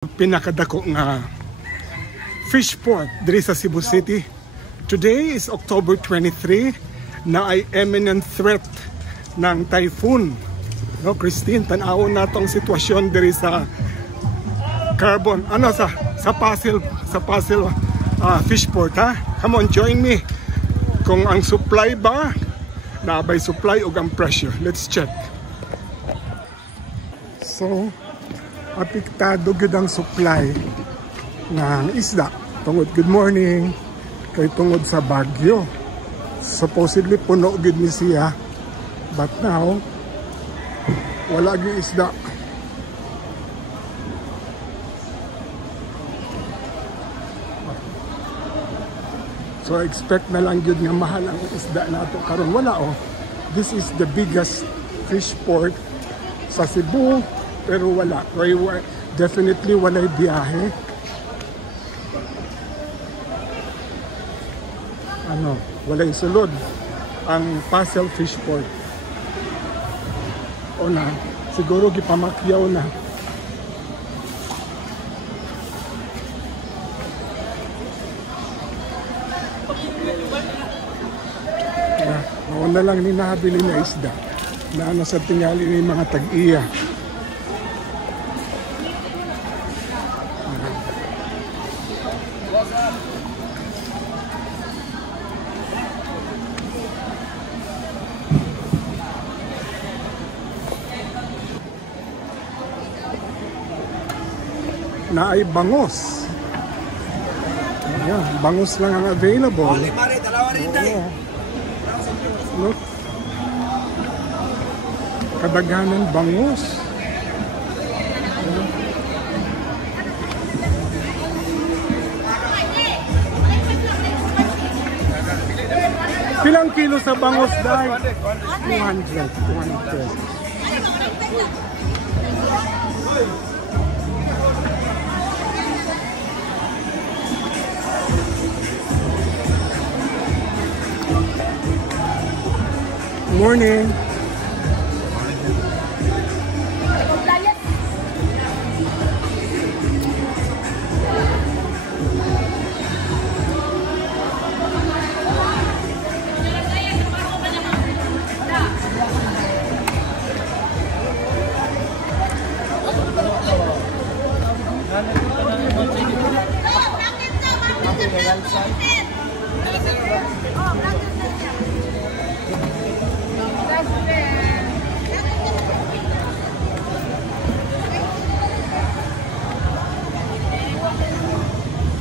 Pinakadako nga fish port diri sa Cebu City. Today is October 23 na ay imminent threat ng typhoon. No, Christine, tanawon nato ang sitwasyon diri sa Carbon, sa Pasil fish port, ha. Come on, join me. Kung ang supply ba, nabay supply ug ang pressure. Let's check. So, apektado gud ang supply ng isda tungod good morning kay tungod sa bagyo. Supposedly puno gud ni siya, but now wala gyud isda. So expect na lang gyud nga mahal ang isda nato karon. Wala This is the biggest fish port sa Cebu. Pero wala. Definitely walay biyahe. Walay sulod ang Pasil Fish Port. Siguro gipamakyaw na. Mauna lang ni nabili na isda na sa tingali ni mga tag-iya. Na ay bangos. Ayan, bangos lang ang available. Look. Kadaghanan bangos. Pilang kilo sa bangos dahil? 200 pesos. Morning.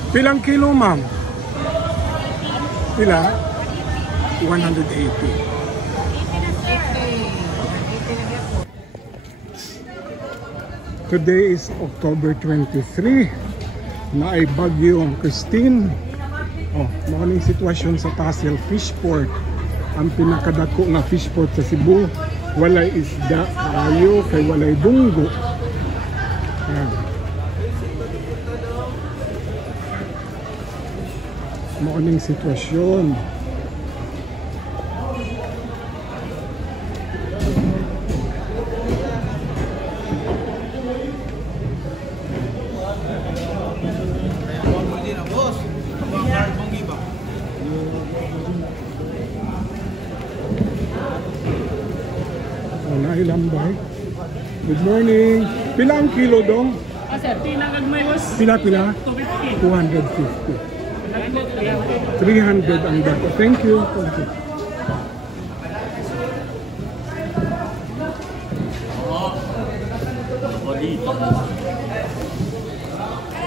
Pilang kilo, ma'am? Pila? 180. Today is October 23. Na ay bagyo ang Christine. Maraming sitwasyon sa Pasil Fish Port. Ang pinakadako nga fish port sa Cebu. Walay isda, kayo, kay walay bunggo. Ayan. Maraming sitwasyon. Lambay. Good morning. Pila ang kilo dong? Sir, pinagagmay was Pila? 250. 250. 300 ang dako. Thank you.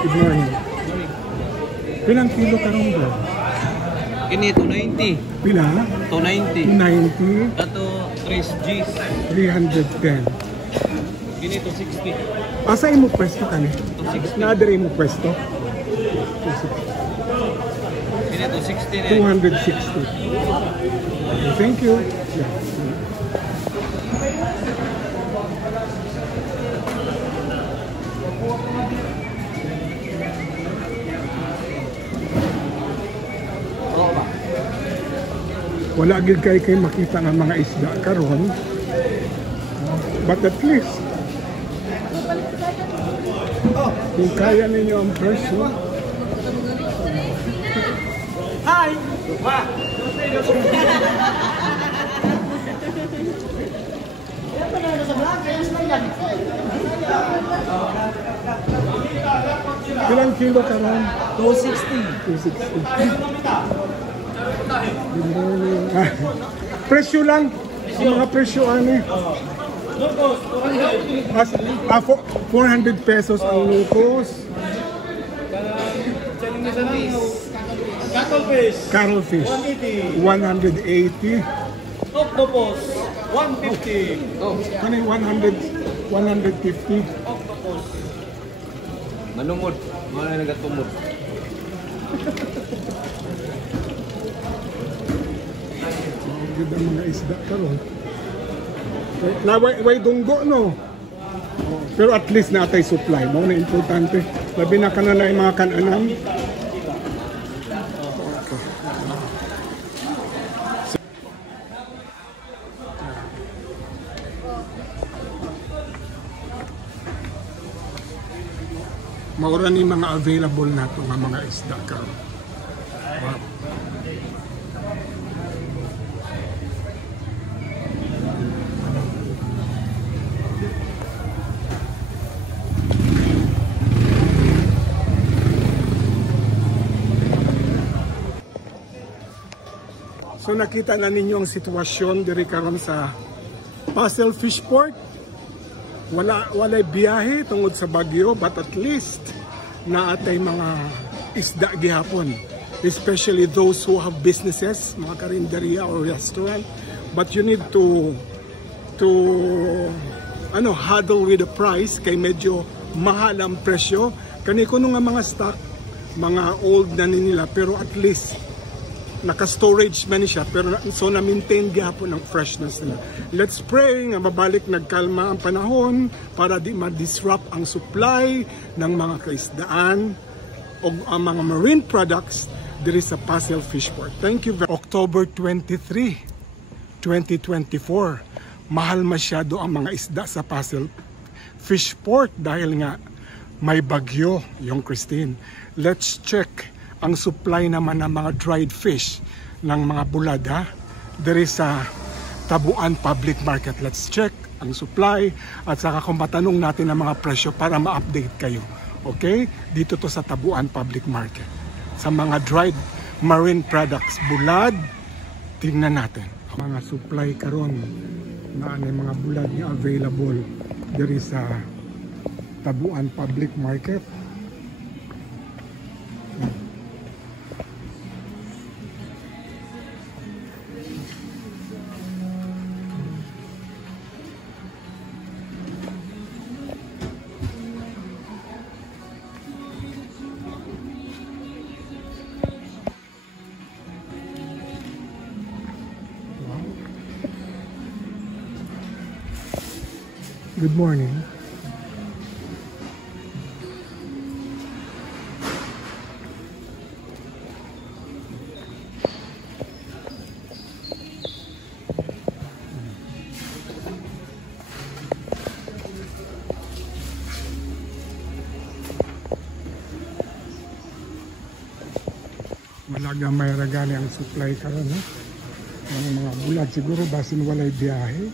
Good morning. Pilang kilo karong dong? Ini 290. Pila? 290. 290. Ato 3 Gs. 310. Ini 260. Asa imo pwesto kani? 260. Naadari imo pwesto? Ini 260 na. 260. Okay, thank you. Yeah. Wala gid kay makita nga mga isda karon. But at least Kung kaya ninyo ang presyo. Hi! Ilang kilo ka ron? 260. 260. Good morning. Presyo lang. Ang mga presyo ano eh. 400 pesos ang locos. Cuttlefish. Cuttlefish. 180. Octopus. 150. Ano yung 150? Octopus. Manumod. Mga na nagatumod. Good ang mga isda karon. Na way dunggo no. Pero at least natay supply mo na importante. Labi na kana na yung mga kananam. Maura ni mga available nato nga mga isda karon. Wow. So nakita na ninyo ang sitwasyon diri karon sa Pasel Fish Port. Walay biyahe tungod sa bagyo, but at least naatay mga isda gihapon, especially those who have businesses, mga karinderya or restaurant. But you need to huddle with the price kay medyo mahal ang presyo. Kani kuno nga mga stock, mga old na nila, pero at least naka-storage man siya, pero so na-maintain gihapon ang freshness nila. Let's pray nga mabalik nagkalma ang panahon para di ma-disrupt ang supply ng mga kaisdaan o ang mga marine products diri sa Pasel Fish Port. Thank you very much. October 23, 2024. Mahal masyado ang mga isda sa Pasel Fish Port dahil nga may bagyo yung Christine. Let's check ang supply naman ng mga dried fish ng mga bulada diri sa Tabuan Public Market. Let's check ang supply at saka kung matanong natin ang mga presyo para ma-update kayo. Okay? Dito to sa Tabuan Public Market. Sa mga dried marine products, bulad, tingnan natin. Mga supply karon na mga bulad nga available diri sa Tabuan Public Market. Good morning. Malaga may ragali ang supply karon, no? Ang mga bulad siguro basin walay biyahe.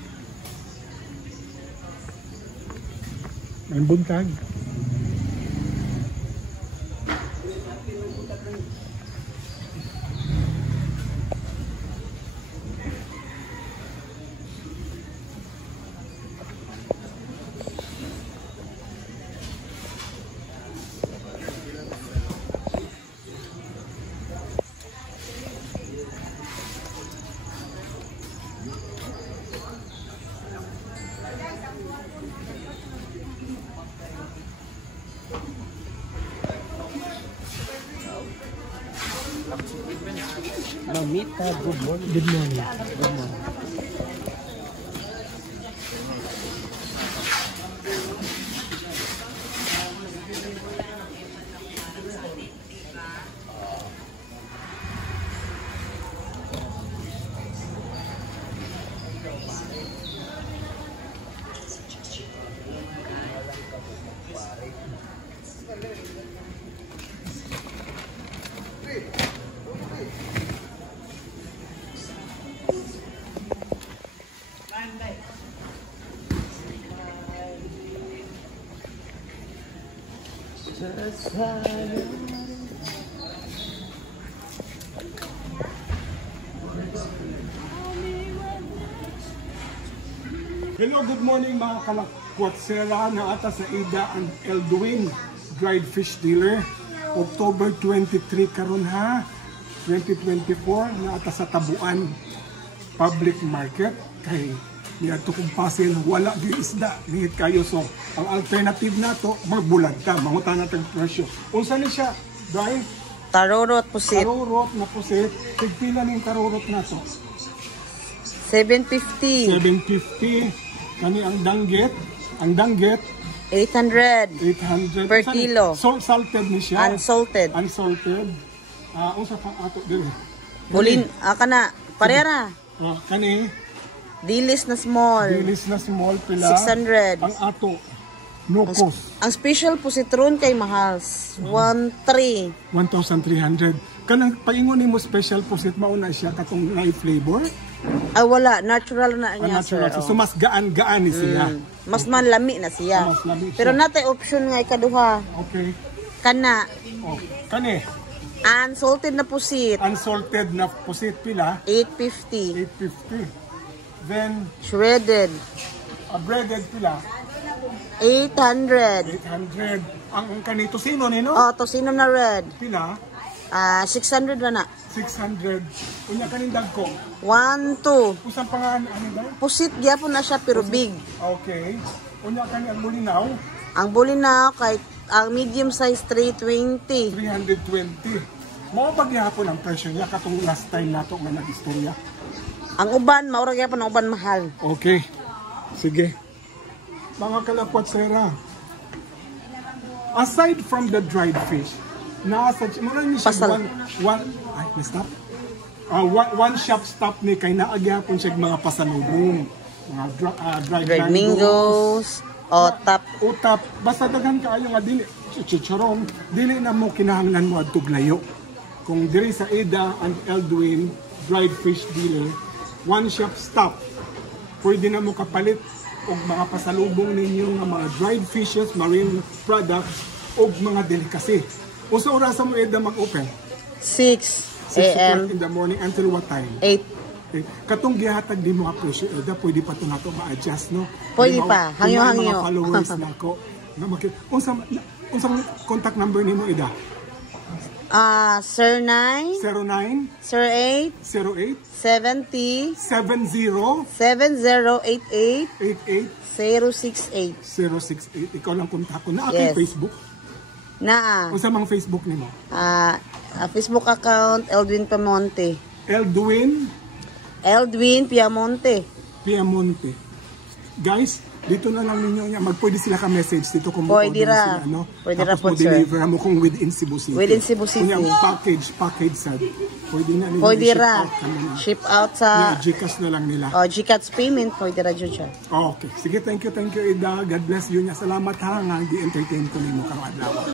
May buntag. Mamita, good morning. Good morning. Good morning. Hello, good morning mga kalakwatsera na ata sa Ida and Eldwin dried fish dealer. October 23 karon ha, 2024 na ata sa Tabuan Public Market kay niadto kong pasil wala di isda nihit kayo, so ang alternative nato magbulad ta mangutan natang presyo. Unsa ni siya? Dry Tarorot pusit. karurot na pusit. Tigpila ning karurot nato? 750. 750. Kani ang danggit 800. 800 Per Saan- kilo. Salted ni siya. Unsalted. Unsalted. Unsa pa ato dili. Bulin, kana. Parera. Kani Dilis na small. dilis na small pila. 600. Ang ato no cost Ang special pusit ron kay mahal. 1,300. 1,300. Kanang paingon nimo special pusit mauna siya katong na flavor. Ay wala, natural na niya Natural. sir. So mas gaan-gaan ni siya. Mas manlami na siya. Mas lami siya. Pero natay option nga ikaduha. Okay. Kana Kani unsalted na pusit. unsalted na pusit pila 850. 850. Then Shredded. breaded pila 800. 800. Ang kanito sino nino? Oh, tosino na red. Pila 600 na na. 600. Unya kaning dagko. 1, 2. Usan pa nga ano daw? Pusit gyapon na siya pero big. Okay. Unya kani ang mulinaw Ang bulinaw kay ang medium size 320. 320. Mao ba gyapon ang presyo niya katong last time nato nga nag-istorya? Ang uban maura gyapon ang uban mahal. Okay. Sige. Mga kalakwatsera. Aside from the dried fish, nasa mura ni siya Pasal. one shop stop ni kay naagyapon siya mga pasalubong. Mga dried Red mangoes, tap. Utap, basta daghan kaayo nga dili chicharon, dili na mo kinahanglan mo adtog layo. Kung diri sa Ida and Eldwin dried fish dealer, one shop stop. Pwede na mo kapalit og mga pasalubong ninyo nga mga dried fishes, marine products og mga delicacy. Usa oras mo Ida mag-open? 6 6 a.m. o'clock in the morning until what time? 8. Okay. Katong gihatag di mo ka presyo, Eda, pwede pa ito na ito ma-adjust, no? Pwede Kung pa. mga- Hangyo-hangyo. kung mga followers na ako. Unsang contact number ni mo, Eda? Sir 9, 09 Sir 8, 08 70 70 7088 88 068. 068. Ikaw lang kontak ko. Na Yes. Facebook? Naa. Unsa mang Facebook ni mo? Facebook account Eldwin Piamonte. Eldwin Piamonte. Piamonte. Guys, dito na lang ninyo niya. Magpwede sila ka-message dito kung Pwede mag-order ra. sila, no? Pwede ra Tapos po, mo sir. deliver mo kung within Cebu City. Within Cebu City. Kunya, package sad. Pwede na ninyo Pwede i-ship ra. out kanina. Ship out sa Yeah, Gcash na lang nila. GCash payment. Pwede ra dyan siya. Okay. Sige, thank you, Ida. God bless you niya. Salamat ha, nga di-entertain ko nimo karong adlaw.